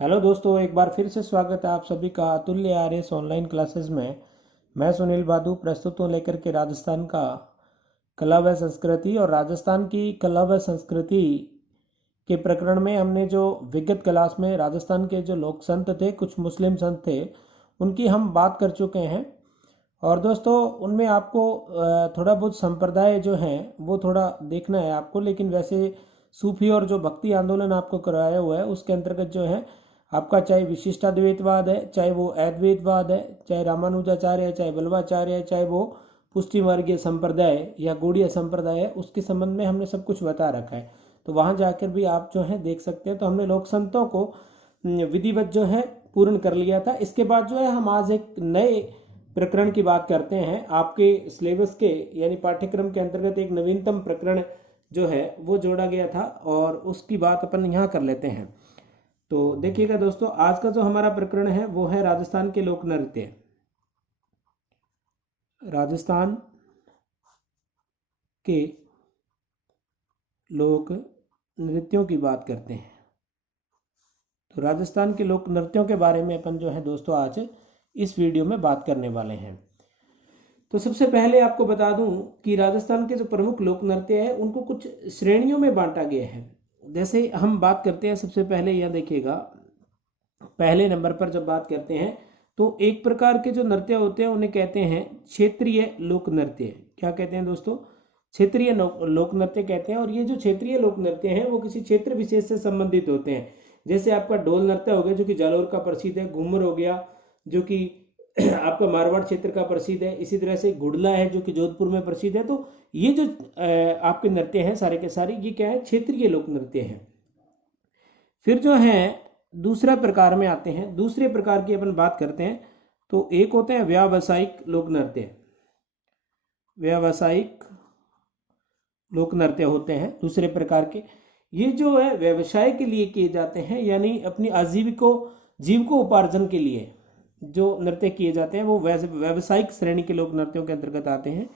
Hello दोस्तों, एक बार फिर से स्वागत है आप सभी का अतुल्य आर्यस ऑनलाइन क्लासेस में। मैं सुनील बादू प्रस्तुत हूँ लेकर के राजस्थान का कला व संस्कृति। और राजस्थान की कला व संस्कृति के प्रकरण में हमने जो विगत क्लास में राजस्थान के जो लोक संत थे, कुछ मुस्लिम संत थे, उनकी हम बात कर चुके हैं। और दोस्तों उनमें आपको थोड़ा बहुत संप्रदाय जो हैं वो थोड़ा देखना है आपको। लेकिन वैसे सूफी और जो भक्ति आंदोलन आपको कराया हुआ है उसके अंतर्गत जो है आपका, चाहे विशिष्टाद्वैतवाद है, चाहे वो अद्वैतवाद है, चाहे रामानुजाचार्य है, चाहे वल्लभाचार्य है, चाहे वो पुष्टि मार्गीय संप्रदाय या गौड़ीय संप्रदाय है, उसके संबंध में हमने सब कुछ बता रखा है। तो वहाँ जाकर भी आप जो है देख सकते हैं। तो हमने लोक संतों को विधिवत जो है पूर्ण कर लिया था। इसके बाद जो है हम आज एक नए प्रकरण की बात करते हैं। आपके सिलेबस के यानी पाठ्यक्रम के अंतर्गत एक नवीनतम प्रकरण जो है वो जोड़ा गया था और उसकी बात अपन यहाँ कर लेते हैं। तो देखिएगा दोस्तों, आज का जो हमारा प्रकरण है वो है राजस्थान के लोक नृत्य। राजस्थान के लोक नृत्यों की बात करते हैं। तो राजस्थान के लोक नृत्यों के बारे में अपन जो है दोस्तों आज इस वीडियो में बात करने वाले हैं। तो सबसे पहले आपको बता दूं कि राजस्थान के जो प्रमुख लोक नृत्य है उनको कुछ श्रेणियों में बांटा गया है। जैसे हम बात करते हैं, सबसे पहले यह देखिएगा, पहले नंबर पर जब बात करते हैं तो एक प्रकार के जो नृत्य होते हैं उन्हें कहते हैं क्षेत्रीय लोक नृत्य। क्या कहते हैं दोस्तों? क्षेत्रीय लोक नृत्य कहते हैं। और ये जो क्षेत्रीय लोक नृत्य हैं वो किसी क्षेत्र विशेष से संबंधित होते हैं। जैसे आपका ढोल नृत्य हो गया जो कि जालौर का प्रसिद्ध है, घूमर हो गया जो कि आपका मारवाड़ क्षेत्र का प्रसिद्ध है, इसी तरह से गुड़ला है जो कि जोधपुर में प्रसिद्ध है। तो ये जो आपके नृत्य हैं सारे के सारे, ये क्या है? क्षेत्रीय लोक नृत्य है। फिर जो है दूसरा प्रकार में आते हैं। दूसरे प्रकार की अपन बात करते हैं तो एक होते हैं व्यावसायिक लोक नृत्य। व्यावसायिक लोक नृत्य होते हैं दूसरे प्रकार के। ये जो है व्यवसाय के लिए किए जाते हैं, यानी अपनी जीविकोपार्जन के लिए जो नृत्य किए जाते हैं वो व्यावसायिक श्रेणी के लोक नृत्यों के अंतर्गत आते हैं।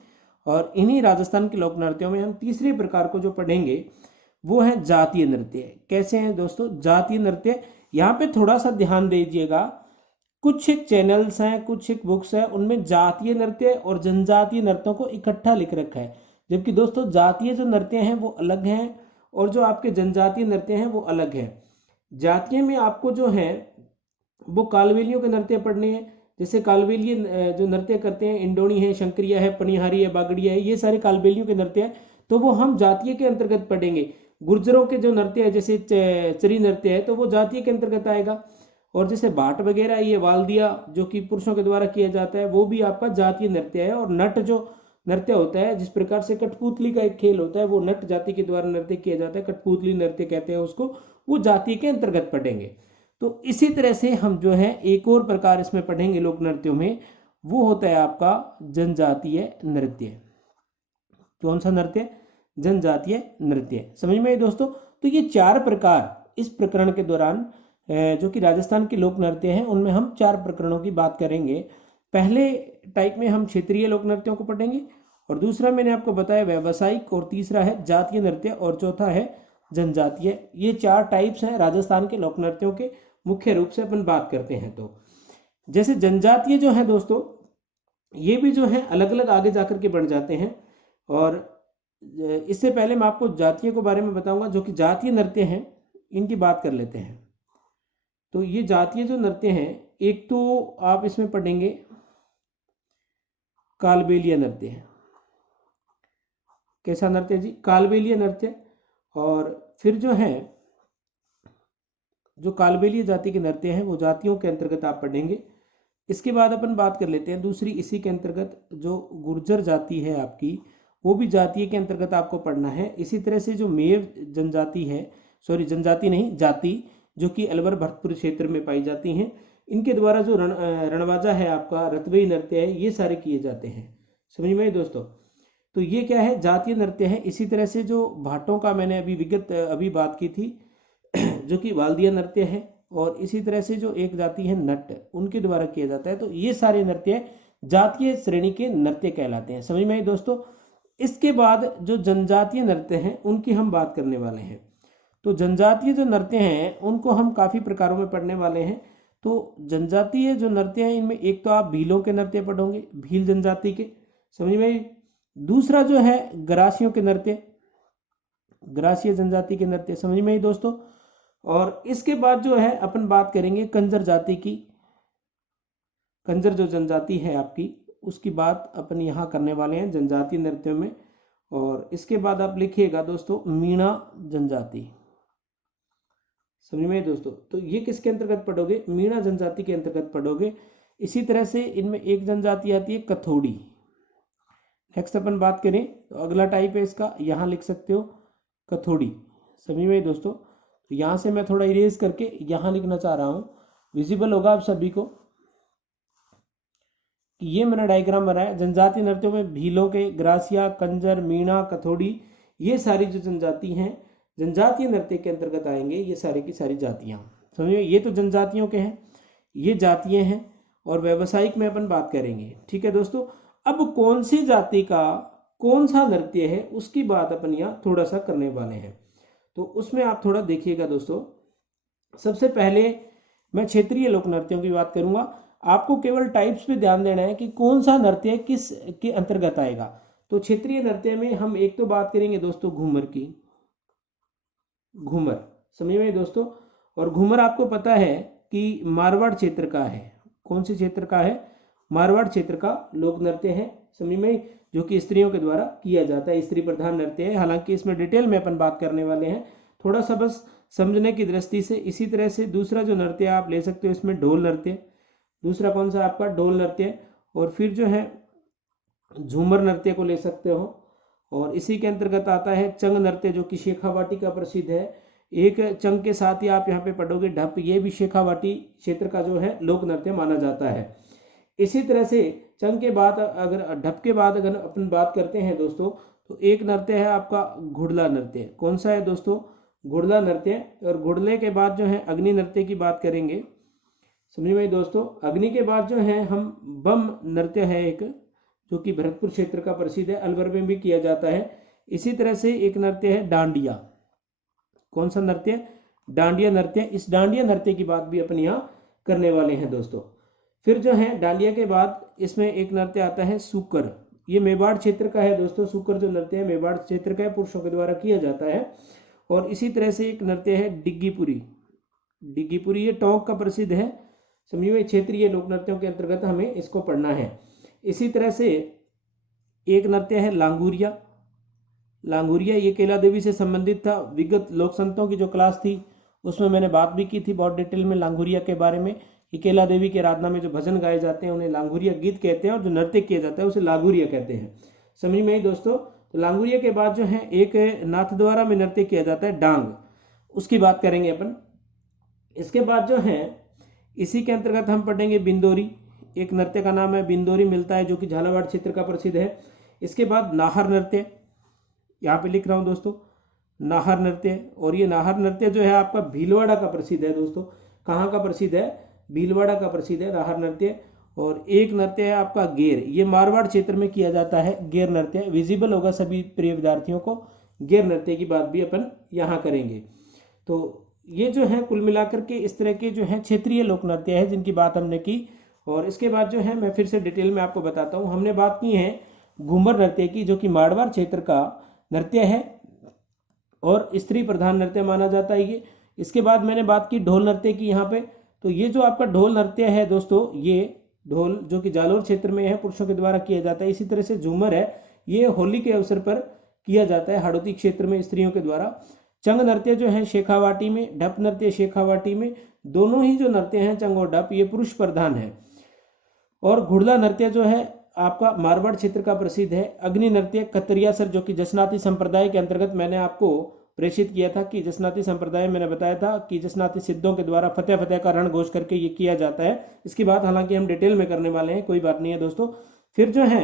और इन्हीं राजस्थान के लोक नृत्यों में हम तीसरे प्रकार को जो पढ़ेंगे वो है जातीय नृत्य। कैसे हैं दोस्तों जातीय नृत्य? यहाँ पे थोड़ा सा ध्यान दीजिएगा। कुछ एक चैनल्स हैं, कुछ एक बुक्स हैं, उनमें जातीय नृत्य और जनजातीय नृत्यों को इकट्ठा लिख रखा है। जबकि दोस्तों जातीय जो नृत्य हैं वो अलग हैं और जो आपके जनजातीय नृत्य हैं वो अलग है। जातीय में आपको जो है वो कालबेलियों के नृत्य पढ़ने हैं। जैसे कालबेलिय जो नृत्य करते हैं, इंडोनी है, शंकरिया है, पनिहारी है, बागड़िया है, ये सारे कालबेलियों के नृत्य हैं। तो वो हम जातीय के अंतर्गत पढ़ेंगे। गुर्जरों के जो नृत्य है जैसे चरी नृत्य है तो वो जातीय के अंतर्गत आएगा। और जैसे भाट वगैरह, ये वाल्दिया जो कि पुरुषों के द्वारा किया जाता है, वो भी आपका जातीय नृत्य है। और नट जो नृत्य होता है, जिस प्रकार से कठपुतली का एक खेल होता है, वो नट जाति के द्वारा नृत्य किया जाता है, कठपुतली नृत्य कहते हैं उसको, वो जाति के अंतर्गत पढ़ेंगे। तो इसी तरह से हम जो है एक और प्रकार इसमें पढ़ेंगे लोक नृत्यों में, वो होता है आपका जनजातीय नृत्य। कौन सा नृत्य? जनजातीय नृत्य। समझ में आए दोस्तों? तो ये चार प्रकार इस प्रकरण के दौरान जो कि राजस्थान के लोक नृत्य हैं उनमें हम चार प्रकरणों की बात करेंगे। पहले टाइप में हम क्षेत्रीय लोक नृत्यों को पढ़ेंगे, और दूसरा मैंने आपको बताया व्यावसायिक, और तीसरा है जातीय नृत्य, और चौथा है जनजातीय। ये चार टाइप्स हैं राजस्थान के लोक नृत्यों के। मुख्य रूप से अपन बात करते हैं तो जैसे जनजातीय जो है दोस्तों, ये भी जो है अलग अलग आगे जाकर के बढ़ जाते हैं। और इससे पहले मैं आपको जातीय के बारे में बताऊंगा। जो कि जातीय नृत्य हैं इनकी बात कर लेते हैं। तो ये जातीय जो नृत्य हैं, एक तो आप इसमें पढ़ेंगे कालबेलिया नृत्य। कैसा नृत्य जी? कालबेलिया नृत्य। और फिर जो है जो कालबेलिया जाति के नृत्य हैं वो जातियों के अंतर्गत आप पढ़ेंगे। इसके बाद अपन बात कर लेते हैं दूसरी, इसी के अंतर्गत जो गुर्जर जाति है आपकी, वो भी जातीय के अंतर्गत आपको पढ़ना है। इसी तरह से जो मेव जनजाति है, सॉरी जनजाति नहीं, जाति, जो कि अलवर भरतपुर क्षेत्र में पाई जाती हैं, इनके द्वारा जो रणबाजा है आपका, रतबई नृत्य है, ये सारे किए जाते हैं। समझ में आए दोस्तों? तो ये क्या है? जातीय नृत्य है। इसी तरह से जो भाटों का मैंने अभी बात की थी जो कि वाल्दिया नृत्य है, और इसी तरह से जो एक जाति है नट, उनके द्वारा किया जाता है। तो ये सारे नृत्य जातीय श्रेणी के नृत्य कहलाते हैं। समझ में आई दोस्तों? इसके बाद जो जनजातीय नृत्य हैं उनकी हम बात करने वाले हैं। तो जनजातीय जो नृत्य हैं उनको हम काफ़ी प्रकारों में पढ़ने वाले हैं। तो जनजातीय जो नृत्य हैं इनमें एक तो आप भीलों के नृत्य पढ़ोगे, भील जनजाति के, समझ में आई। दूसरा जो है ग्रासियों के नृत्य, ग्रासीय जनजाति के नृत्य, समझ में आई दोस्तों। और इसके बाद जो है अपन बात करेंगे कंजर जाति की, कंजर जो जनजाति है आपकी, उसकी बात अपन यहाँ करने वाले हैं जनजातीय नृत्यों में। और इसके बाद आप लिखिएगा दोस्तों मीणा जनजाति, समझ में दोस्तों। तो ये किसके अंतर्गत पढ़ोगे, मीणा जनजाति के अंतर्गत पढ़ोगे। इसी तरह से इनमें एक जनजाति आती है कथोड़ी। नेक्स्ट अपन बात करें तो अगला टाइप है इसका, यहाँ लिख सकते हो कथोड़ी, समझ में दोस्तों। तो यहाँ से मैं थोड़ा इरेज करके यहाँ लिखना चाह रहा हूँ, विजिबल होगा आप सभी को कि ये मैंने डायग्राम बनाया। जनजातीय नृत्यों में भीलों के, ग्रासिया, कंजर, मीणा, कथोड़ी, ये सारी जो जनजाति हैं जनजातीय नृत्य के अंतर्गत आएंगे, ये सारी की सारी जातियाँ, समझिए। ये तो जनजातियों के हैं, ये जातीय हैं। और व्यवसायिक में अपन बात करेंगे, ठीक है दोस्तों। अब कौन सी जाति का कौन सा नृत्य है उसकी बात अपन यहाँ थोड़ा सा करने वाले हैं, तो उसमें आप थोड़ा देखिएगा दोस्तों। सबसे पहले मैं क्षेत्रीय लोक नृत्यों की बात करूंगा। आपको केवल टाइप्स पे ध्यान देना है कि कौन सा नृत्य किस के अंतर्गत आएगा। तो क्षेत्रीय नृत्य में हम एक तो बात करेंगे दोस्तों घूमर की, घूमर, समझ में दोस्तों। और घूमर आपको पता है कि मारवाड़ क्षेत्र का है, कौन से क्षेत्र का है, मारवाड़ क्षेत्र का लोक नृत्य है, समझ में, जो कि स्त्रियों के द्वारा किया जाता है, स्त्री प्रधान नृत्य है। हालांकि इसमें डिटेल में अपन बात करने वाले हैं, थोड़ा सा बस समझने की दृष्टि से। इसी तरह से दूसरा जो नृत्य आप ले सकते हो इसमें ढोल नृत्य, दूसरा कौन सा आपका ढोल नृत्य। और फिर जो है झूमर नृत्य को ले सकते हो। और इसी के अंतर्गत आता है चंग नृत्य, जो कि शेखावाटी का प्रसिद्ध है। एक चंग के साथ ही आप यहाँ पे पढ़ोगे ढप, ये भी शेखावाटी क्षेत्र का जो है लोक नृत्य माना जाता है। इसी तरह से चंग के बाद, अगर ढप के बाद अगर अपन बात करते हैं दोस्तों, तो एक नृत्य है आपका घुड़ला नृत्य। कौन सा है दोस्तों, घुड़ला नृत्य। और घुड़ले के बाद जो है अग्नि नृत्य की बात करेंगे, समझ में दोस्तों। अग्नि के बाद जो है हम बम नृत्य है एक, जो कि भरतपुर क्षेत्र का प्रसिद्ध है, अलवर में भी किया जाता है। इसी तरह से एक नृत्य है डांडिया। कौन सा नृत्य, डांडिया नृत्य। इस डांडिया नृत्य की बात भी अपन यहाँ करने वाले हैं दोस्तों। फिर जो है डांडिया के बाद इसमें एक नृत्य आता है सूकर, ये मेवाड़ क्षेत्र का है दोस्तों। सूकर जो नृत्य है मेवाड़ क्षेत्र का है, पुरुषों के द्वारा किया जाता है। और इसी तरह से एक नृत्य है डिग्गीपुरी, डिग्गीपुरी ये टोंक का प्रसिद्ध है, समझिए। क्षेत्रीय लोक नृत्यों के अंतर्गत हमें इसको पढ़ना है। इसी तरह से एक नृत्य है लांगुरिया। लांगुरिया ये केला देवी से संबंधित था। विगत लोक संतों की जो क्लास थी उसमें मैंने बात भी की थी बहुत डिटेल में लांगुरिया के बारे में, कि केला देवी की आराधना में जो भजन गाए जाते हैं उन्हें लांगुरिया गीत कहते हैं, और जो नृत्य किया जाता है उसे लांगुरिया कहते हैं, समझ में आई दोस्तों। तो लांगुरिया के बाद जो है एक नाथद्वारा में नृत्य किया जाता है डांग, उसकी बात करेंगे अपन। इसके बाद जो है इसी के अंतर्गत हम पढ़ेंगे बिंदोरी, एक नृत्य का नाम है बिंदोरी मिलता है, जो कि झालावाड़ क्षेत्र का प्रसिद्ध है। इसके बाद नाहर नृत्य, यहाँ पे लिख रहा हूँ दोस्तों नाहर नृत्य। और ये नाहर नृत्य जो है आपका भीलवाड़ा का प्रसिद्ध है दोस्तों। कहाँ का प्रसिद्ध है, भीलवाड़ा का प्रसिद्ध है नाहर नृत्य। और एक नृत्य है आपका गेर, ये मारवाड़ क्षेत्र में किया जाता है, गेर नृत्य। विजिबल होगा सभी प्रिय विद्यार्थियों को। गेर नृत्य की बात भी अपन यहाँ करेंगे। तो ये जो है कुल मिलाकर के इस तरह के जो है क्षेत्रीय लोक नृत्य है जिनकी बात हमने की। और इसके बाद जो है मैं फिर से डिटेल में आपको बताता हूँ। हमने बात की है घूमर नृत्य की, जो कि मारवाड़ क्षेत्र का नृत्य है और स्त्री प्रधान नृत्य माना जाता है ये। इसके बाद मैंने बात की ढोल नृत्य की यहाँ पे। तो ये जो आपका ढोल नृत्य है दोस्तों, ये ढोल जो कि जालोर क्षेत्र में है, पुरुषों के द्वारा किया जाता है। इसी तरह से झूमर है, ये होली के अवसर पर किया जाता है हाड़ौती क्षेत्र में स्त्रियों के द्वारा। चंग नृत्य जो है शेखावाटी में, ढप नृत्य शेखावाटी में। दोनों ही जो नृत्य हैं चंग और ढप, ये पुरुष प्रधान है। और घुड़ला नृत्य जो है आपका मारवाड़ क्षेत्र का प्रसिद्ध है। अग्नि नृत्य कतरियासर, जो कि जसनाती संप्रदाय के अंतर्गत मैंने आपको प्रेषित किया था, कि जसनाती संप्रदाय मैंने बताया था कि जसनाती सिद्धों के द्वारा फतेह फतेह का रण घोष करके ये किया जाता है। इसकी बात हालांकि हम डिटेल में करने वाले हैं, कोई बात नहीं है दोस्तों। फिर जो है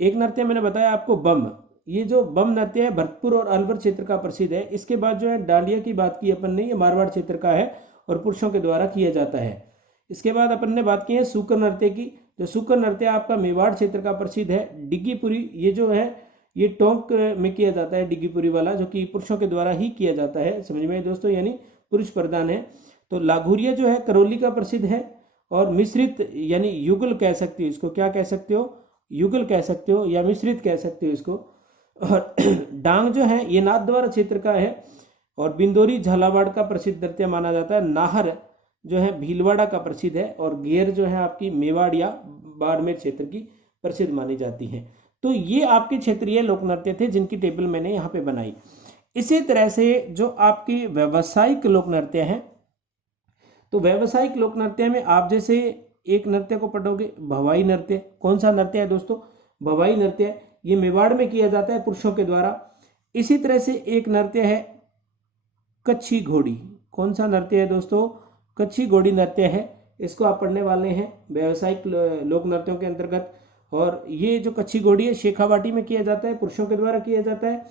एक नृत्य मैंने बताया आपको बम, ये जो बम नृत्य है भरतपुर और अलवर क्षेत्र का प्रसिद्ध है। इसके बाद जो है डांडिया की बात की अपन ने, ये मारवाड़ क्षेत्र का है और पुरुषों के द्वारा किया जाता है। इसके बाद अपन ने बात की है सूकर नृत्य की, जो सूकर नृत्य आपका मेवाड़ क्षेत्र का प्रसिद्ध है। डिग्गीपुरी ये जो है ये टोंक में किया जाता है डिग्गीपुरी वाला, जो कि पुरुषों के द्वारा ही किया जाता है, समझ में दोस्तों, यानी पुरुष प्रधान है। तो लाघुरिया जो है करौली का प्रसिद्ध है। और मिश्रित यानी युगल कह सकते हो इसको, क्या कह सकते हो, युगल कह सकते हो या मिश्रित कह सकते हो इसको। और डांग जो है ये नाथद्वारा क्षेत्र का है। और बिंदोरी झालावाड़ का प्रसिद्ध नृत्य माना जाता है। नाहर जो है भीलवाड़ा का प्रसिद्ध है। और गेर जो है आपकी मेवाड़ या बाड़मेर क्षेत्र की प्रसिद्ध मानी जाती है। तो ये आपके क्षेत्रीय लोक नृत्य थे जिनकी टेबल मैंने यहाँ पे बनाई। इसी तरह से जो आपके व्यावसायिक लोक नृत्य हैं, तो व्यावसायिक लोक नृत्य में आप जैसे एक नृत्य को पढ़ोगे भवाई नृत्य। कौन सा नृत्य है दोस्तों, भवाई नृत्य। ये मेवाड़ में किया जाता है पुरुषों के द्वारा। इसी तरह से एक नृत्य है कच्छी घोड़ी। कौन सा नृत्य है दोस्तों, कच्छी घोड़ी नृत्य है। इसको आप पढ़ने वाले हैं व्यावसायिक लोक नृत्यों के अंतर्गत। और ये जो कच्छी घोड़ी है शेखावाटी में किया जाता है, पुरुषों के द्वारा किया जाता है।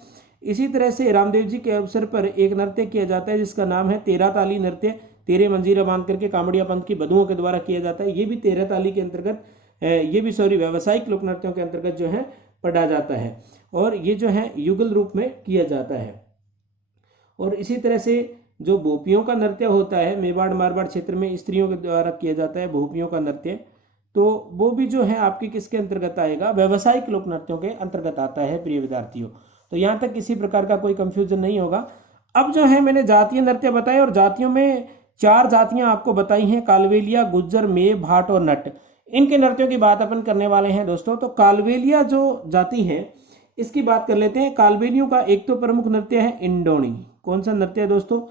इसी तरह से रामदेव जी के अवसर पर एक नृत्य किया जाता है जिसका नाम है तेरह ताली नृत्य। तेरे मंजीरा बांध करके कामड़िया पंथ की बधुओं के द्वारा किया जाता है। ये भी तेरह ताली के अंतर्गत, ये भी व्यावसायिक लोक नृत्यों के अंतर्गत जो है पढ़ा जाता है। और ये जो है युगल रूप में किया जाता है। और इसी तरह से जो भोपियों का नृत्य होता है, मेवाड़ मारवाड़ क्षेत्र में स्त्रियों के द्वारा किया जाता है भोपियों का नृत्य, तो वो भी जो है आपके किसके अंतर्गत आएगा, व्यावसायिक लोक नृत्यों के अंतर्गत आता है प्रिय विद्यार्थियों। तो यहाँ तक किसी प्रकार का कोई कंफ्यूजन नहीं होगा। अब जो है मैंने जातीय नृत्य बताए, और जातियों में 4 जातियां आपको बताई हैं, कालवेलिया, गुज्जर, मेव, भाट और नट। इनके नृत्यों की बात अपन करने वाले हैं दोस्तों। तो कालवेलिया जो जाति है इसकी बात कर लेते हैं। कालवेलियों का एक तो प्रमुख नृत्य है इंडोनी। कौन सा नृत्य है दोस्तों,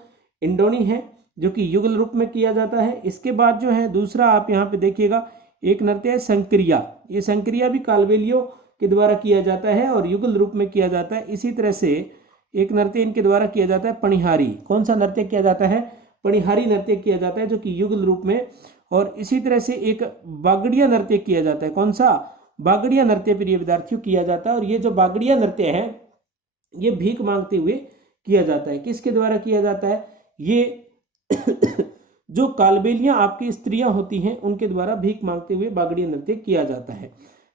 इंडोनी है, जो कि युगल रूप में किया जाता है। इसके बाद जो है दूसरा आप यहाँ पे देखिएगा एक नृत्य है संक्रिया। ये संक्रिया भी कालवेलियों के द्वारा किया जाता है और युगल रूप में किया जाता है। इसी तरह से एक नृत्य इनके द्वारा किया जाता है पणिहारी। कौन सा नृत्य किया जाता है, पणिहारी नृत्य किया जाता है, जो कि युगल रूप में। और इसी तरह से एक बागड़िया नृत्य किया जाता है। कौन सा, बागड़िया नृत्य प्रिय विद्यार्थियों किया जाता है। और ये जो बागड़िया नृत्य है ये भीख मांगते हुए किया जाता है। किसके द्वारा किया जाता है, ये जो कालबेलियां आपकी स्त्रियां होती हैं उनके द्वारा भीख मांगते हुए बागड़िया नृत्य किया जाता है।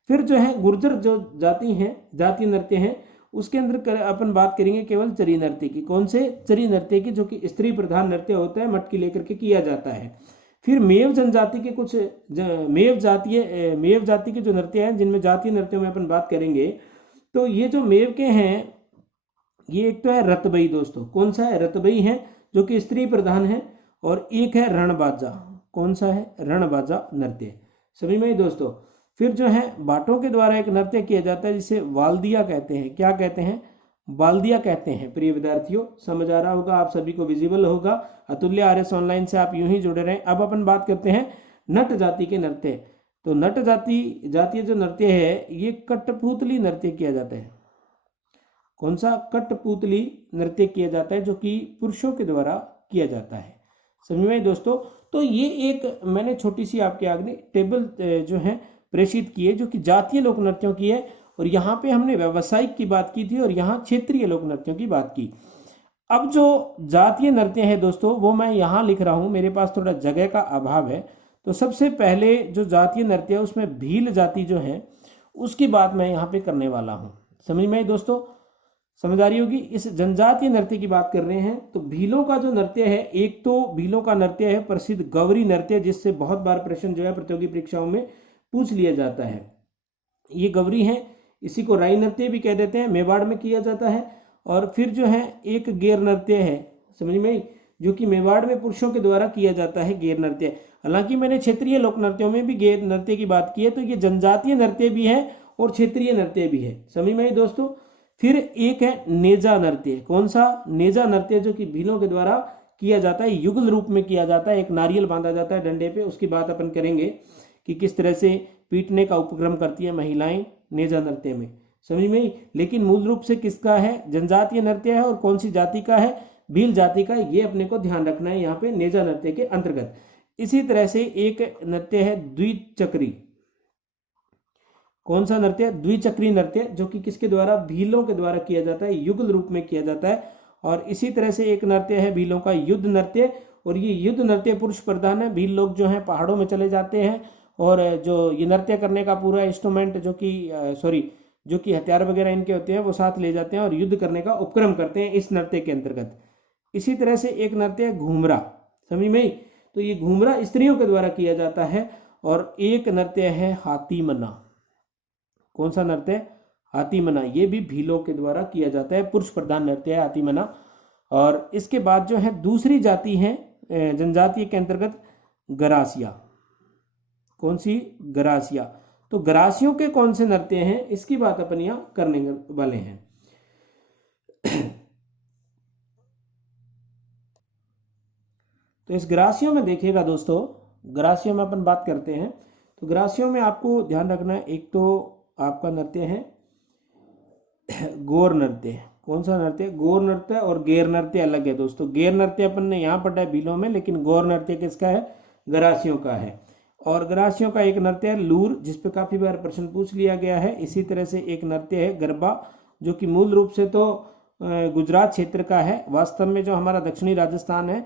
फिर जो है गुर्जर जो जाति हैं, जातीय नृत्य हैं, उसके अंदर अपन बात करेंगे केवल चरी नृत्य की। कौन से, चरी नृत्य की, जो कि स्त्री प्रधान नृत्य होता है, मटकी लेकर के किया जाता है। फिर मेव जनजाति के कुछ मेव जाति के जो नृत्य हैं, जिनमें जातीय नृत्यों में अपन बात करेंगे। तो ये जो मेव के हैं, ये एक तो है रतबई दोस्तों। कौन सा है, रतबई है, जो कि स्त्री प्रधान है। और एक है रणबाजा। कौन सा है, रणबाजा नृत्य। समझ में दोस्तों। फिर जो है बाटों के द्वारा एक नृत्य किया जाता है जिसे वाल्दिया कहते हैं। क्या कहते हैं, वाल्दिया कहते हैं। प्रिय विद्यार्थियों समझ आ रहा होगा, आप सभी को विजिबल होगा। अतुल्य आर्यस ऑनलाइन से आप यूं ही जुड़े रहें। अब अपन बात करते हैं नट जाति के नृत्य। तो नट जातीय जो नृत्य है ये कठपुतली नृत्य किया जाता है। कौन सा, कठपुतली नृत्य किया जाता है, जो कि पुरुषों के द्वारा किया जाता है। समझ में दोस्तों। तो ये एक मैंने छोटी सी आपके आगे टेबल जो है प्रेषित की है, जो कि जातीय लोक नृत्यों की है। और यहाँ पे हमने व्यावसायिक की बात की थी और यहाँ क्षेत्रीय लोक नृत्यों की बात की। अब जो जातीय नृत्य है दोस्तों वो मैं यहाँ लिख रहा हूँ, मेरे पास थोड़ा जगह का अभाव है। तो सबसे पहले जो जातीय नृत्य है उसमें भील जाति जो है उसकी बात मैं यहाँ पे करने वाला हूँ। समझ में दोस्तों, समझ आ रही होगी। इस जनजातीय नृत्य की बात कर रहे हैं। तो भीलों का जो नृत्य है, एक तो भीलों का नृत्य है प्रसिद्ध गौरी नृत्य, जिससे बहुत बार प्रश्न जो है प्रतियोगी परीक्षाओं में पूछ लिया जाता है। ये गौरी है, इसी को राई नृत्य भी कह देते हैं, मेवाड़ में किया जाता है। और फिर जो है एक गेर नृत्य है, समझ में, जो कि मेवाड़ में पुरुषों के द्वारा किया जाता है गेर नृत्य। हालांकि मैंने क्षेत्रीय लोक नृत्यों में भी गेर नृत्य की बात की है। तो ये जनजातीय नृत्य भी है और क्षेत्रीय नृत्य भी है। समझ में दोस्तों। फिर एक है नेजा नृत्य। कौन सा, नेजा नृत्य, जो कि भीलों के द्वारा किया जाता है, युगल रूप में किया जाता है। एक नारियल बांधा जाता है डंडे पे, उसकी बात अपन करेंगे कि किस तरह से पीटने का उपक्रम करती है महिलाएं नेजा नृत्य में। समझ में। लेकिन मूल रूप से किसका है, जनजातीय नृत्य है। और कौन सी जाति का है, भील जाति का। ये अपने को ध्यान रखना है यहाँ पे नेजा नृत्य के अंतर्गत। इसी तरह से एक नृत्य है द्विचक्री। कौन सा नृत्य, द्विचक्री नृत्य, जो कि किसके द्वारा, भीलों के द्वारा किया जाता है, युगल रूप में किया जाता है। और इसी तरह से एक नृत्य है भीलों का युद्ध नृत्य। और ये युद्ध नृत्य पुरुष प्रधान है। भील लोग जो हैं पहाड़ों में चले जाते हैं और जो ये नृत्य करने का पूरा इंस्ट्रूमेंट, जो कि जो कि हथियार वगैरह इनके होते हैं वो साथ ले जाते हैं और युद्ध करने का उपक्रम करते हैं इस नृत्य के अंतर्गत। इसी तरह से एक नृत्य है घूमरा, समझ में? तो ये घूमरा स्त्रियों के द्वारा किया जाता है। और एक नृत्य है हाथीमना। कौन सा नृत्य? हाथीमना। ये भी भीलों के द्वारा किया जाता है, पुरुष प्रधान नृत्य है हाथीमना। और इसके बाद जो है दूसरी जाति है जनजाति के अंतर्गत गरासिया। कौन सी? गरासिया। तो गरासियों के कौन से नृत्य हैं इसकी बात अपन यहां करने वाले हैं। तो इस ग्रासियों में देखिएगा दोस्तों, ग्रासियों में अपन बात करते हैं तो ग्रासियों में आपको ध्यान रखना है, एक तो आपका नृत्य है गौर नृत्य। कौन सा नृत्य? गौर नृत्य। और गैर नृत्य अलग है दोस्तों। गैर नृत्य अपन ने यहाँ पढ़ा है भीलों में, लेकिन गौर नृत्य किसका है? गरासियों का है। और गरासियों का एक नृत्य है लूर, जिसपे काफी बार प्रश्न पूछ लिया गया है। इसी तरह से एक नृत्य है गरबा, जो कि मूल रूप से तो गुजरात क्षेत्र का है। वास्तव में जो हमारा दक्षिणी राजस्थान है,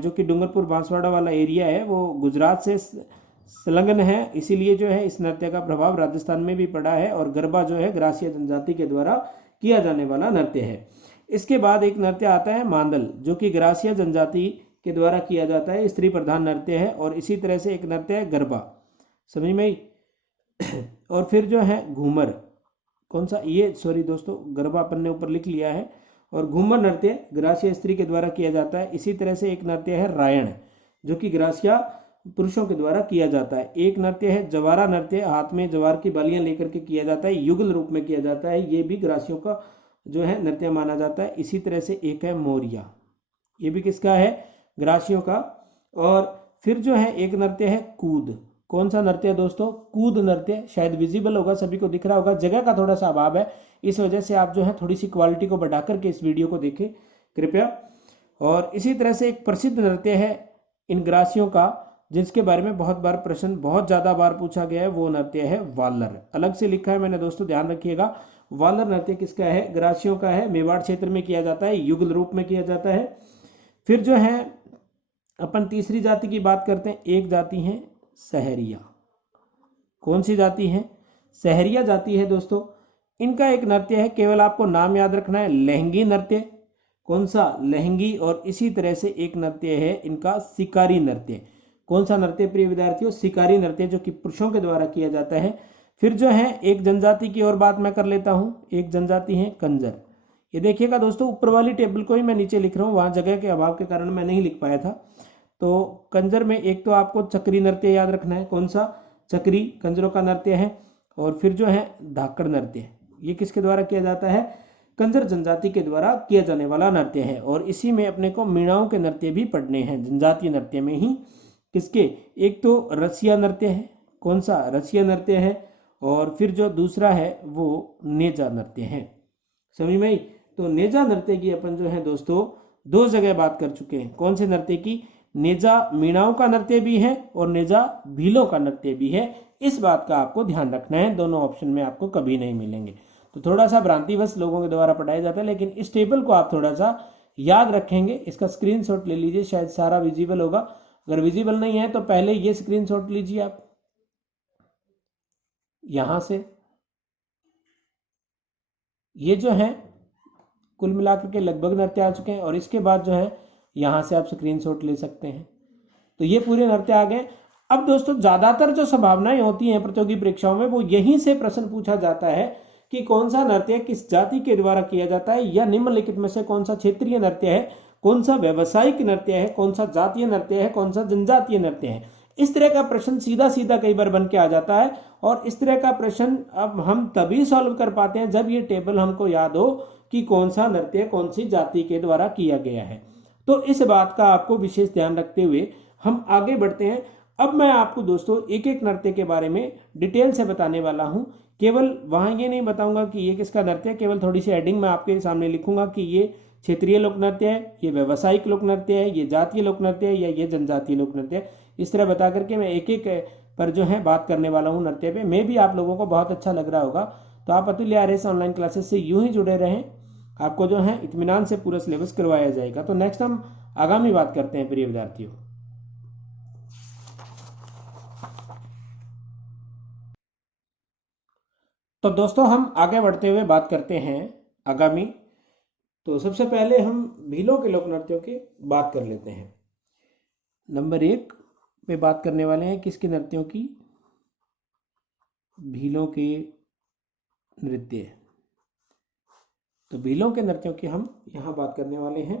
जो कि डूंगरपुर बांसवाड़ा वाला एरिया है, वो गुजरात से संलग्न है, इसीलिए जो है इस नृत्य का प्रभाव राजस्थान में भी पड़ा है। और गरबा जो है ग्रासिया जनजाति के द्वारा किया जाने वाला नृत्य है। इसके बाद एक नृत्य आता है मांदल, जो कि ग्रासिया जनजाति के द्वारा किया जाता है, स्त्री प्रधान नृत्य है। और इसी तरह से एक नृत्य है गरबा, समझ में आई? और फिर जो है घूमर। कौन सा? ये सॉरी दोस्तों, गरबा अपन ने ऊपर लिख लिया है। और घूमर नृत्य ग्रासिया स्त्री के द्वारा किया जाता है। इसी तरह से एक नृत्य है रायण, जो कि ग्रासिया पुरुषों के द्वारा किया जाता है। एक नृत्य है जवारा नृत्य, हाथ में जवार की बालियां लेकर के किया जाता है, युगल रूप में किया जाता है। ये भी ग्रासियों का जो है नृत्य माना जाता है। इसी तरह से एक है मोरिया, ये भी किसका है? ग्रासियों का। और फिर जो है एक नृत्य है कूद। कौन सा नृत्य है दोस्तों? कूद नृत्य। शायद विजिबल होगा, सभी को दिख रहा होगा। जगह का थोड़ा सा अभाव है, इस वजह से आप जो है थोड़ी सी क्वालिटी को बढ़ा करके इस वीडियो को देखें कृपया। और इसी तरह से एक प्रसिद्ध नृत्य है इन ग्रासियों का, जिसके बारे में बहुत बार प्रश्न बहुत ज्यादा बार पूछा गया है, वो नृत्य है वालर। अलग से लिखा है मैंने दोस्तों, ध्यान रखिएगा। वालर नृत्य किसका है? ग्रासियों का है। मेवाड़ क्षेत्र में किया जाता है, युगल रूप में किया जाता है। फिर जो है अपन तीसरी जाति की बात करते हैं। एक जाति है सहरिया। कौन सी जाति है? सहरिया जाति है दोस्तों। इनका एक नृत्य है, केवल आपको नाम याद रखना है, लहंगी नृत्य। कौन सा? लहंगी। और इसी तरह से एक नृत्य है इनका शिकारी नृत्य। कौन सा नृत्य प्रिय विद्यार्थियों? शिकारी नृत्य, जो कि पुरुषों के द्वारा किया जाता है। फिर जो है एक जनजाति की और बात मैं कर लेता हूं। एक जनजाति है कंजर। ये देखिएगा दोस्तों, ऊपर वाली टेबल को ही मैं नीचे लिख रहा हूँ, वहां जगह के अभाव के कारण मैं नहीं लिख पाया था। तो कंजर में एक तो आपको चक्री नृत्य याद रखना है। कौन सा? चक्री कंजरों का नृत्य है। और फिर जो है धाकड़ नृत्य, ये किसके द्वारा किया जाता है? कंजर जनजाति के द्वारा किया जाने वाला नृत्य है। और इसी में अपने को मीणाओं के नृत्य भी पढ़ने हैं, जनजातीय नृत्य में ही। किसके? एक तो रसिया नृत्य है। कौन सा? रसिया नृत्य है। और फिर जो दूसरा है वो नेजा नृत्य है, समझ में आई? तो नेजा नृत्य की अपन जो है दोस्तों दो जगह बात कर चुके हैं। कौन से नृत्य की? नेजा मीणाओं का नृत्य भी है और नेजा भीलों का नृत्य भी है। इस बात का आपको ध्यान रखना है, दोनों ऑप्शन में आपको कभी नहीं मिलेंगे। तो थोड़ा सा भ्रांतिवश लोगों के द्वारा पढ़ाया जाता है, लेकिन इस टेबल को आप थोड़ा सा याद रखेंगे। इसका स्क्रीनशॉट ले लीजिए, शायद सारा विजिबल होगा। अगर विजिबल नहीं है तो पहले ये स्क्रीनशॉट लीजिए आप यहां से। ये जो है कुल मिलाकर के लगभग नृत्य आ चुके हैं। और इसके बाद जो है यहां से आप स्क्रीनशॉट ले सकते हैं। तो ये पूरे नृत्य आ गए। अब दोस्तों ज्यादातर जो संभावनाएं होती हैं प्रतियोगी परीक्षाओं में, वो यहीं से प्रश्न पूछा जाता है कि कौन सा नृत्य किस जाति के द्वारा किया जाता है, या निम्नलिखित में से कौन सा क्षेत्रीय नृत्य है, कौन सा व्यावसायिक नृत्य है, कौन सा जातीय नृत्य है, कौन सा जनजातीय नृत्य है। इस तरह का प्रश्न सीधा सीधा कई बार बन के आ जाता है। और इस तरह का प्रश्न अब हम तभी सॉल्व कर पाते हैं जब ये टेबल हमको याद हो कि कौन सा नृत्य कौन सी जाति के द्वारा किया गया है। तो इस बात का आपको विशेष ध्यान रखते हुए हम आगे बढ़ते हैं। अब मैं आपको दोस्तों एक एक नृत्य के बारे में डिटेल से बताने वाला हूं। केवल वहां ये नहीं बताऊंगा कि ये किसका नृत्य है, केवल थोड़ी सी हेडिंग मैं आपके सामने लिखूंगा कि ये क्षेत्रीय लोक नृत्य है, ये व्यावसायिक लोक नृत्य है, ये जातीय लोक नृत्य है, या ये जनजातीय लोक नृत्य है। इस तरह बता करके मैं एक एक पर जो है बात करने वाला हूँ नृत्य पे। मैं भी आप लोगों को बहुत अच्छा लग रहा होगा। तो आप अतुल्य आर्यस ऑनलाइन क्लासेस से यूं ही जुड़े रहें, आपको जो है इत्मीनान से पूरा सिलेबस करवाया जाएगा। तो नेक्स्ट हम आगामी बात करते हैं प्रिय विद्यार्थियों। तो दोस्तों हम आगे बढ़ते हुए बात करते हैं आगामी। तो सबसे पहले हम भीलों के लोक नृत्यों की बात कर लेते हैं। नंबर 1 पे बात करने वाले हैं किसके नृत्यों की? भीलों के नृत्य। तो भीलों के नृत्यों की हम यहाँ बात करने वाले हैं।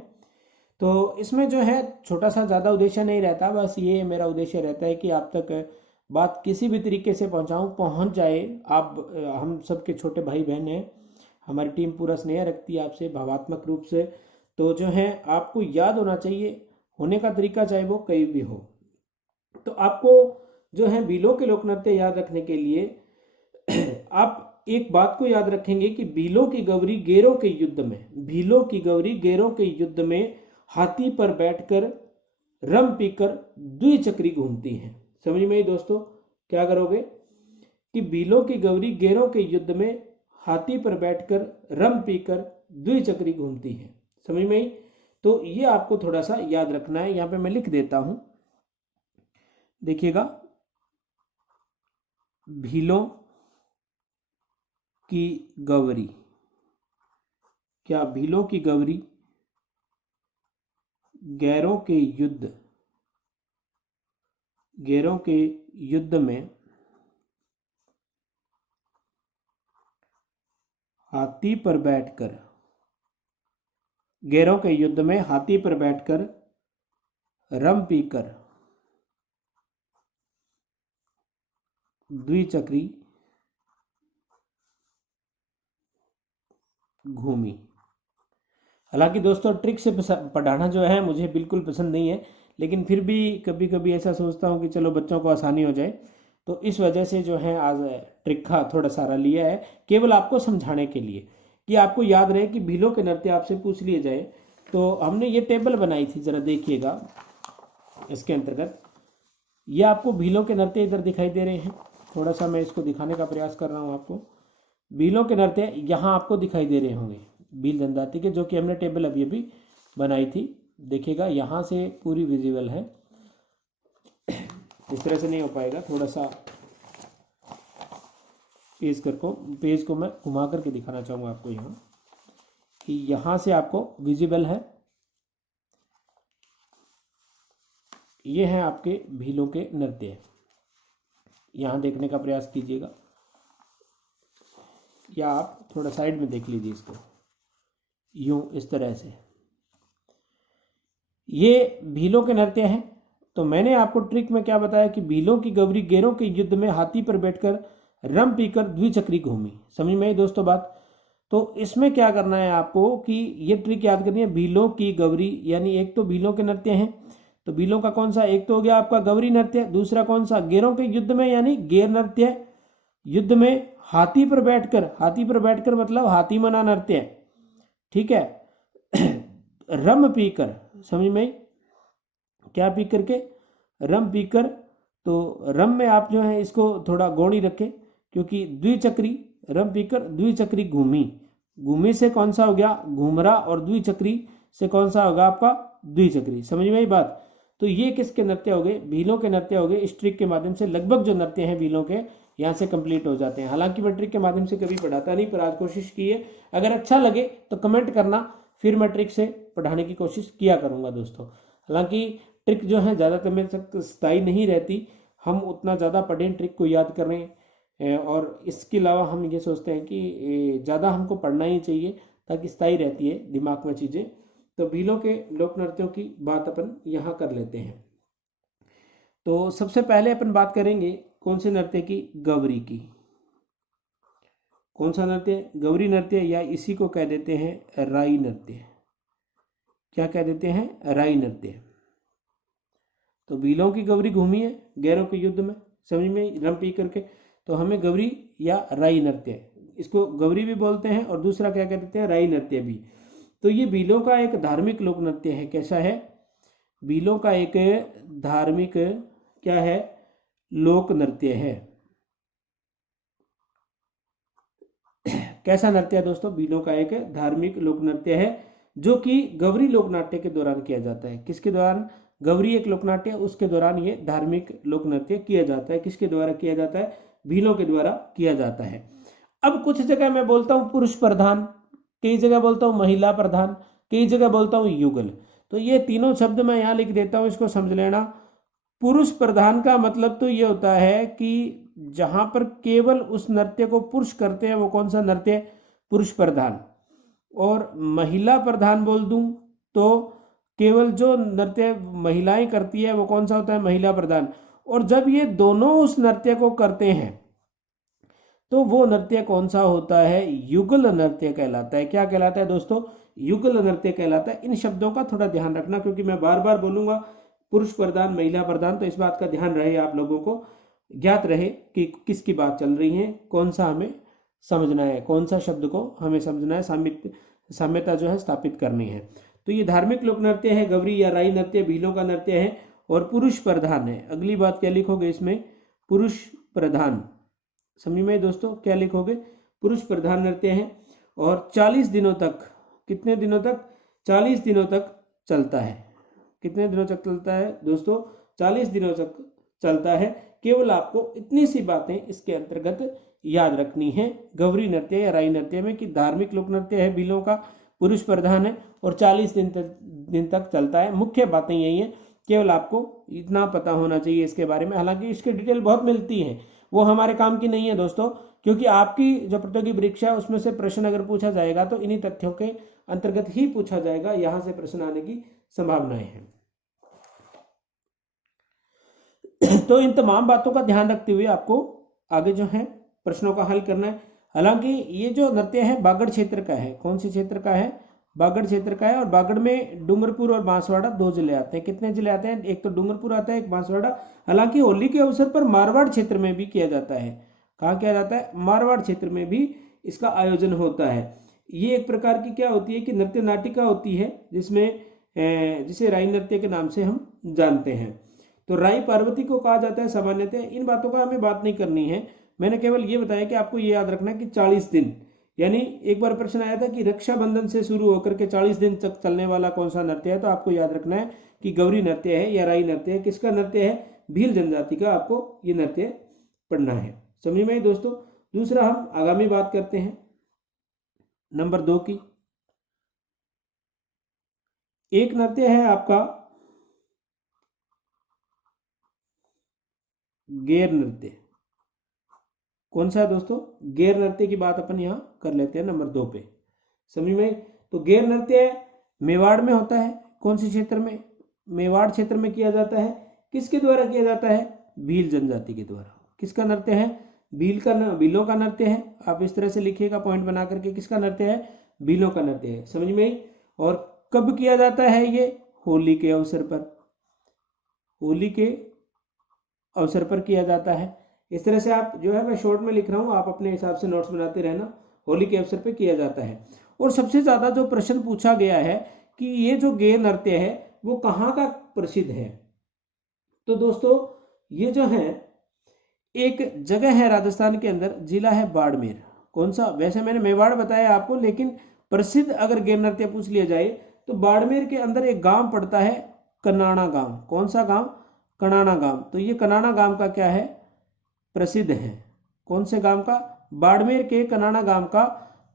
तो इसमें जो है छोटा सा ज़्यादा उद्देश्य नहीं रहता, बस ये मेरा उद्देश्य रहता है कि आप तक बात किसी भी तरीके से पहुँच जाए। आप हम सबके छोटे भाई बहन हैं, हमारी टीम पूरा स्नेह रखती है आपसे भावात्मक रूप से। तो जो है आपको याद होना चाहिए, होने का तरीका चाहे वो कहीं भी हो। तो आपको जो है भीलों के लोक नृत्य याद रखने के लिए आप एक बात को याद रखेंगे कि भीलों की गौरी गेरों के युद्ध में, भीलों की गौरी गेरों के युद्ध में हाथी पर बैठकर रम पीकर द्विचक्री घूमती हैं। समझ में आई दोस्तों? क्या करोगे कि भीलों की गौरी गेरों के युद्ध में हाथी पर बैठकर रम पीकर द्विचक्री घूमती है। समझ में आई? तो ये आपको थोड़ा सा याद रखना है। यहाँ पे मैं लिख देता हूं, देखिएगा। भीलों की गौरी, क्या भीलों की गौरी गैरों के युद्ध में हाथी पर बैठकर, गैरों के युद्ध में हाथी पर बैठकर रम पीकर द्विचक्री घूमी। हालांकि दोस्तों ट्रिक से पढ़ाना जो है मुझे बिल्कुल पसंद नहीं है, लेकिन फिर भी कभी कभी ऐसा सोचता हूँ कि चलो बच्चों को आसानी हो जाए, तो इस वजह से जो है आज ट्रिक का थोड़ा सारा लिया है, केवल आपको समझाने के लिए कि आपको याद रहे कि भीलों के नृत्य आपसे पूछ लिए जाए। तो हमने ये टेबल बनाई थी, जरा देखिएगा। इसके अंतर्गत ये आपको भीलों के नृत्य इधर दिखाई दे रहे हैं, थोड़ा सा मैं इसको दिखाने का प्रयास कर रहा हूँ आपको। भीलों के नृत्य यहाँ आपको दिखाई दे रहे होंगे, भील जनजाति के, जो कि हमने टेबल अभी अभी बनाई थी। देखिएगा यहाँ से पूरी विजिबल है, इस तरह से नहीं हो पाएगा, थोड़ा सा पेज को मैं घुमा करके दिखाना चाहूँगा आपको यहाँ, कि यहाँ से आपको विजिबल है। ये है आपके भीलों के नृत्य, यहाँ देखने का प्रयास कीजिएगा, या आप थोड़ा साइड में देख लीजिए इसको, यूं इस तरह से। ये भीलों के नृत्य हैं। तो मैंने आपको ट्रिक में क्या बताया कि भीलों की गौरी गेरों के युद्ध में हाथी पर बैठकर रम पीकर द्विचक्री घूमी। समझ में आई दोस्तों बात? तो इसमें क्या करना है आपको कि ये ट्रिक याद करनी है। भीलों की गौरी यानी एक तो भीलों के नृत्य हैं, तो भीलों का कौन सा? एक तो हो गया आपका गौरी नृत्य, दूसरा कौन सा? गेरों के युद्ध में यानी गेर नृत्य, युद्ध में हाथी पर बैठकर मतलब हाथी मना नृत्य, ठीक है। रम पीकर, समझ में क्या पी करके? रम पीकर। तो रम में आप जो है इसको थोड़ा गौणी रखें, क्योंकि द्विचक्री, रम पीकर द्विचक्री घूमी, घूमी से कौन सा हो गया? घूमरा, और द्विचक्री से कौन सा होगा आपका? द्विचक्री। समझ में आई बात? तो ये किसके नृत्य हो गए? भीलों के नृत्य हो गए। इस ट्रिक के माध्यम से लगभग जो नृत्य हैं भीलों के यहाँ से कंप्लीट हो जाते हैं। हालांकि मैं ट्रिक के माध्यम से कभी पढ़ाता नहीं, पर आज कोशिश की है। अगर अच्छा लगे तो कमेंट करना, फिर मैं ट्रिक से पढ़ाने की कोशिश किया करूंगा दोस्तों। हालांकि ट्रिक जो है ज़्यादातर मेरे तक स्थायी नहीं रहती, हम उतना ज़्यादा पढ़ें, ट्रिक को याद कर रहे हैं, और इसके अलावा हम ये सोचते हैं कि ज़्यादा हमको पढ़ना ही चाहिए ताकि स्थायी रहती है दिमाग में चीज़ें। तो भीलों के लोक नृत्यों की बात अपन यहाँ कर लेते हैं। तो सबसे पहले अपन बात करेंगे कौन से नृत्य की? गौरी की। कौन सा नृत्य? गौरी नृत्य, या इसी को कह देते हैं राई नृत्य। क्या कह देते हैं? राई नृत्य। तो भीलों की गौरी घूमी है गैरों के युद्ध में, समझ में, रम पी करके। तो हमें गौरी या राई नृत्य, इसको गौरी भी बोलते हैं और दूसरा क्या कह देते हैं? राई नृत्य भी। तो ये भीलों का एक धार्मिक लोक नृत्य है। कैसा है? भीलों का एक धार्मिक क्या है? लोक नृत्य है। कैसा नृत्य है दोस्तों? भीलों का एक धार्मिक लोक नृत्य है, जो कि गौरी लोक नाट्य के दौरान किया जाता है। किसके दौरान? गौरी एक लोक नाट्य, उसके दौरान ये धार्मिक लोक नृत्य किया जाता है। किसके द्वारा किया जाता है? भीलों के द्वारा किया जाता है। अब कुछ जगह मैं बोलता हूँ पुरुष प्रधान, कई जगह बोलता हूँ महिला प्रधान, कई जगह बोलता हूँ युगल। तो ये तीनों शब्द मैं यहाँ लिख देता हूँ, इसको समझ लेना। पुरुष प्रधान का मतलब तो ये होता है कि जहां पर केवल उस नृत्य को पुरुष करते हैं वो कौन सा नृत्य है, पुरुष प्रधान। और महिला प्रधान बोल दूं तो केवल जो नृत्य महिलाएं करती है वो कौन सा होता है, महिला प्रधान। और जब ये दोनों उस नृत्य को करते हैं तो वो नृत्य कौन सा होता है, युगल नृत्य कहलाता है। क्या कहलाता है दोस्तों, युगल नृत्य कहलाता है। इन शब्दों का थोड़ा ध्यान रखना क्योंकि मैं बार बार बोलूंगा पुरुष प्रधान महिला प्रधान, तो इस बात का ध्यान रहे, आप लोगों को ज्ञात रहे कि किसकी बात चल रही है, कौन सा हमें समझना है, कौन सा शब्द को हमें समझना है, साम्यता जो है स्थापित करनी है। तो ये धार्मिक लोक नृत्य है, गवरी या राई नृत्य भीलों का नृत्य है और पुरुष प्रधान है। अगली बात क्या लिखोगे इसमें, पुरुष प्रधान। समझ में दोस्तों, क्या लिखोगे, पुरुष प्रधान नृत्य है और 40 दिनों तक, कितने दिनों तक, 40 दिनों तक चलता है। कितने दिनों तक चलता है दोस्तों, 40 दिनों तक चलता है। केवल आपको इतनी सी बातें इसके अंतर्गत याद रखनी है गवरी नृत्य या राई नृत्य में कि धार्मिक लोक नृत्य है भीलों का, पुरुष प्रधान है और 40 दिन तक चलता है। मुख्य बातें यही है, केवल आपको इतना पता होना चाहिए इसके बारे में। हालांकि इसकी डिटेल बहुत मिलती है, वो हमारे काम की नहीं है दोस्तों, क्योंकि आपकी जो प्रतियोगी परीक्षा है उसमें से प्रश्न अगर पूछा जाएगा तो इन्हीं तथ्यों के अंतर्गत ही पूछा जाएगा, यहां से प्रश्न आने की संभावनाएं हैं। तो इन तमाम बातों का ध्यान रखते हुए आपको आगे जो है प्रश्नों का हल करना है। हालांकि ये जो नृत्य है बागड़ क्षेत्र का है, कौन से क्षेत्र का है, बागड़ क्षेत्र का है। और बागड़ में डूंगरपुर और बांसवाड़ा 2 जिले आते हैं। कितने जिले आते हैं, एक तो डूंगरपुर आता है, एक बांसवाड़ा। हालांकि होली के अवसर पर मारवाड़ क्षेत्र में भी किया जाता है। कहाँ किया जाता है, मारवाड़ क्षेत्र में भी इसका आयोजन होता है। ये एक प्रकार की क्या होती है कि नृत्य नाटिका होती है जिसमें जिसे राई नृत्य के नाम से हम जानते हैं। तो राई पार्वती को कहा जाता है सामान्यतः। इन बातों का हमें बात नहीं करनी है, मैंने केवल ये बताया कि आपको ये याद रखना है कि 40 दिन, यानी एक बार प्रश्न आया था कि रक्षाबंधन से शुरू होकर के 40 दिन तक चलने वाला कौन सा नृत्य है, तो आपको याद रखना है कि गौरी नृत्य है या राई नृत्य है। किसका नृत्य है, भील जनजाति का आपको ये नृत्य पढ़ना है। समझ में दोस्तों। दूसरा हम आगामी बात करते हैं नंबर 2 की। एक नृत्य है आपका गैर नृत्य। कौन सा है दोस्तों, गैर नृत्य की बात अपन यहां कर लेते हैं नंबर 2 पे। समझ में। तो गैर नृत्य मेवाड़ में होता है। कौन से क्षेत्र में, मेवाड़ क्षेत्र में किया जाता है। किसके द्वारा किया जाता है, भील जनजाति के द्वारा। किसका नृत्य है, भीलों का नृत्य है। आप इस तरह से लिखिएगा पॉइंट बना करके, किसका नृत्य है, भीलों का नृत्य है। समझ में आई। और कब किया जाता है ये, होली के अवसर पर, होली के अवसर पर किया जाता है। इस तरह से आप जो है मैं शॉर्ट में लिख रहा हूं, आप अपने हिसाब से नोट्स बनाते रहना। होली के अवसर पर किया जाता है। और सबसे ज्यादा जो प्रश्न पूछा गया है कि ये जो गैर नृत्य है वो कहाँ का प्रसिद्ध है, तो दोस्तों ये जो है एक जगह है राजस्थान के अंदर, जिला है बाड़मेर। कौन सा, वैसे मैंने मेवाड़ बताया आपको, लेकिन प्रसिद्ध अगर गैर नृत्य पूछ लिया जाए तो बाड़मेर के अंदर एक गांव पड़ता है कनाना गांव। कौन सा गांव, कनाना गांव। तो ये कनाना गांव का क्या है, प्रसिद्ध है। कौन से गांव का, बाड़मेर के कनाना गांव का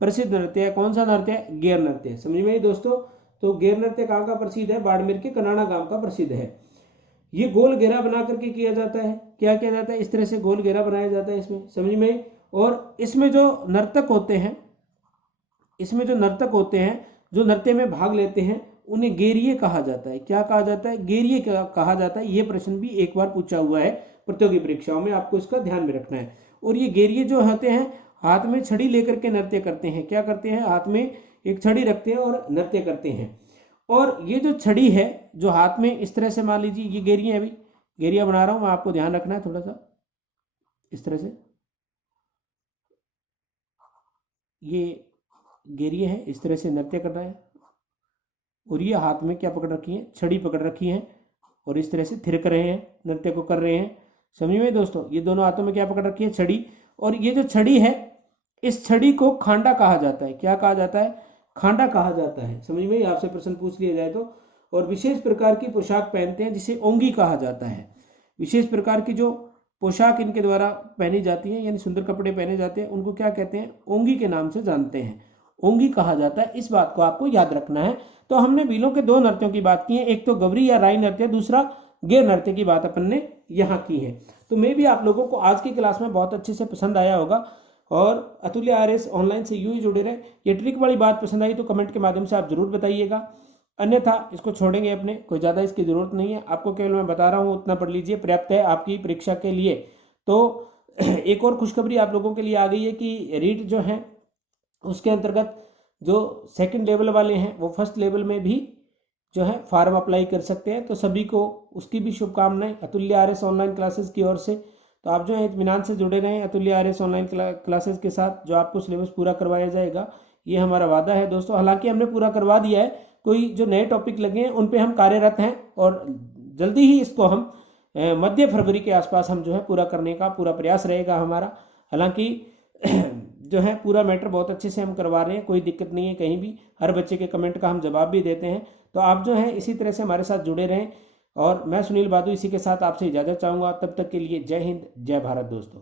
प्रसिद्ध नृत्य है। कौन सा नृत्य है, गैर नृत्य। समझ में आई दोस्तों। तो गैर नृत्य कहाँ का प्रसिद्ध है, बाड़मेर के कनाना गांव का प्रसिद्ध है। ये गोल घेरा बना करके किया जाता है। क्या किया जाता है, इस तरह से गोल घेरा बनाया जाता है इसमें। समझ में आई। और इसमें जो नर्तक होते हैं, इसमें जो नर्तक होते हैं जो नृत्य में भाग लेते हैं उन्हें गेरिये कहा जाता है। क्या कहा जाता है, गेरिये कहा जाता है। ये प्रश्न भी एक बार पूछा हुआ है प्रतियोगी परीक्षाओं में, आपको इसका ध्यान में रखना है। और ये गेरिये जो होते हैं हाथ में छड़ी लेकर के नृत्य करते हैं। क्या करते हैं, हाथ में एक छड़ी रखते हैं और नृत्य करते हैं। और ये जो छड़ी है जो हाथ में इस तरह से, मान लीजिए ये गेरिया है, अभी गेरिया बना रहा हूं मैं, आपको ध्यान रखना है थोड़ा सा। इस तरह से ये गेरिया है, इस तरह से नृत्य कर रहा है और ये हाथ में क्या पकड़ रखी है, छड़ी पकड़ रखी है और इस तरह से थिरक रहे हैं, नृत्य को कर रहे हैं। समझ में दोस्तों, ये दोनों हाथों में क्या पकड़ रखी है, छड़ी। और ये जो छड़ी है इस छड़ी को खांडा कहा जाता है। क्या कहा जाता है, खांडा कहा जाता है। समझ में, आपसे प्रश्न पूछ लिया जाए तो। और विशेष प्रकार की पोशाक पहनते हैं जिसे ओंगी कहा जाता है। विशेष प्रकार की जो पोशाक इनके द्वारा पहनी जाती है, यानी सुंदर कपड़े पहने जाते हैं, उनको क्या कहते हैं? ओंगी के नाम से जानते हैं, ओंगी कहा जाता है। इस बात को आपको याद रखना है। तो हमने भीलों के दो नृत्यों की बात की है, एक तो गवरी या राई नृत्य, दूसरा गैर नृत्य की बात अपन ने यहाँ की है। तो मे भी आप लोगों को आज की क्लास में बहुत अच्छे से पसंद आया होगा और अतुल्य आरएस ऑनलाइन से यूं ही जुड़े रहे। ये ट्रिक वाली बात पसंद आई तो कमेंट के माध्यम से आप जरूर बताइएगा, अन्यथा इसको छोड़ेंगे अपने, कोई ज़्यादा इसकी ज़रूरत नहीं है। आपको केवल मैं बता रहा हूँ, उतना पढ़ लीजिए, पर्याप्त है आपकी परीक्षा के लिए। तो एक और खुशखबरी आप लोगों के लिए आ गई है कि रीट जो है उसके अंतर्गत जो सेकंड लेवल वाले हैं वो फर्स्ट लेवल में भी जो है फॉर्म अप्लाई कर सकते हैं। तो सभी को उसकी भी शुभकामनाएं अतुल्य आरएस ऑनलाइन क्लासेस की ओर से। तो आप जो है इत्मीनान से जुड़े रहें अतुल्य आरएस ऑनलाइन क्लासेस के साथ, जो आपको सिलेबस पूरा करवाया जाएगा, ये हमारा वादा है दोस्तों। हालांकि हमने पूरा करवा दिया है, कोई जो नए टॉपिक लगे हैं उन पे हम कार्यरत हैं और जल्दी ही इसको हम मध्य फरवरी के आसपास हम जो है पूरा करने का पूरा प्रयास रहेगा हमारा। हालांकि जो है पूरा मैटर बहुत अच्छे से हम करवा रहे हैं, कोई दिक्कत नहीं है कहीं भी, हर बच्चे के कमेंट का हम जवाब भी देते हैं। तो आप जो है इसी तरह से हमारे साथ जुड़े रहें और मैं सुनील बादू इसी के साथ आपसे इजाज़त चाहूँगा। तब तक के लिए जय हिंद, जय भारत दोस्तों।